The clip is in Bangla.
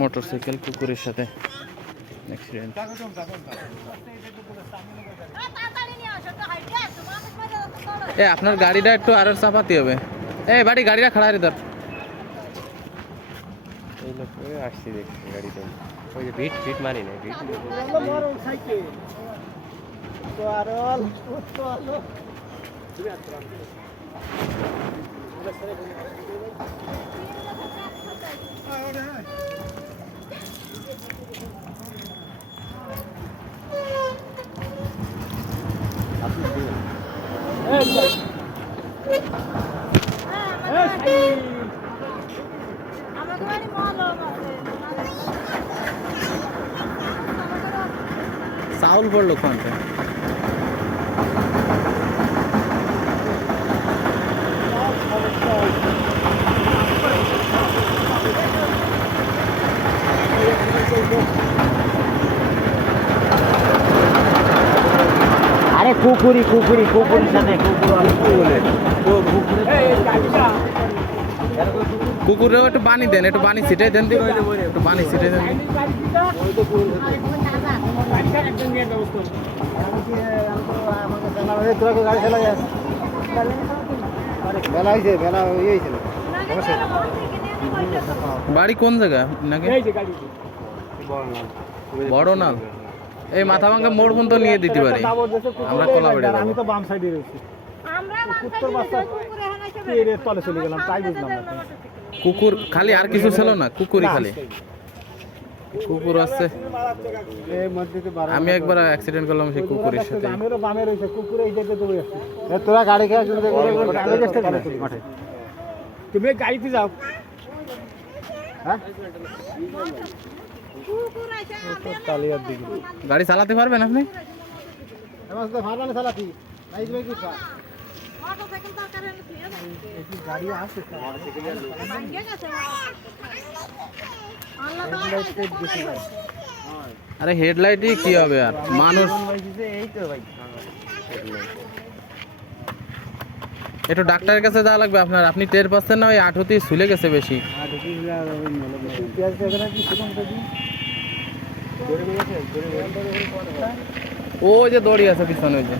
মোটরসাইকেল কুকুরের সাথে অ্যাক্সিডেন্ট। এ আপনার গাড়িটা একটু আরো চাপাতে হবে। বাড়ি গাড়িটা খাড়া রে ধর। এই লোক আসছি দেখছি গাড়িতে, ওই যে ভিট ভিট মারি না ভিট চাউল পড়লো কোনটা? আরে কুকুরি কুকুরি কুকুরের সাথে কুকুরেও একটু পানি দেন, একটু পানি ছিটাই দেন, একটু পানি ছিটাই দেন। বাড়ি কোন জায়গা নাকি? বড় নাল। এই মাথা ভাঙ্গা মোড় পর্যন্ত নিয়ে দিতে পারি আমরা, কলাবাড়ি। আমি তো বাম সাইডে রয়েছি, তলে চলে গেলাম, তাই বুঝলাম না। কুকুর খালি, আর কিছু ছিল না? কুকুরই খালি কুকুর আছে। আমি একবার অ্যাক্সিডেন্ট করলাম সেই কুকুরের সাথে। তোরা গাড়ি খেয়ে তুমি গাড়িতে যাও। গাড়ি চালাতে পারবেন আপনি? আরে হেডলাইটই কি হবে আর মানুষ। একটু ডাক্তারের কাছে যাওয়া লাগবে আপনার। আপনি টের পাচ্ছেন না? ওই আঠুতি ঝুলে গেছে বেশি। ও যে দড়ি আছে পিছনে, ওই যে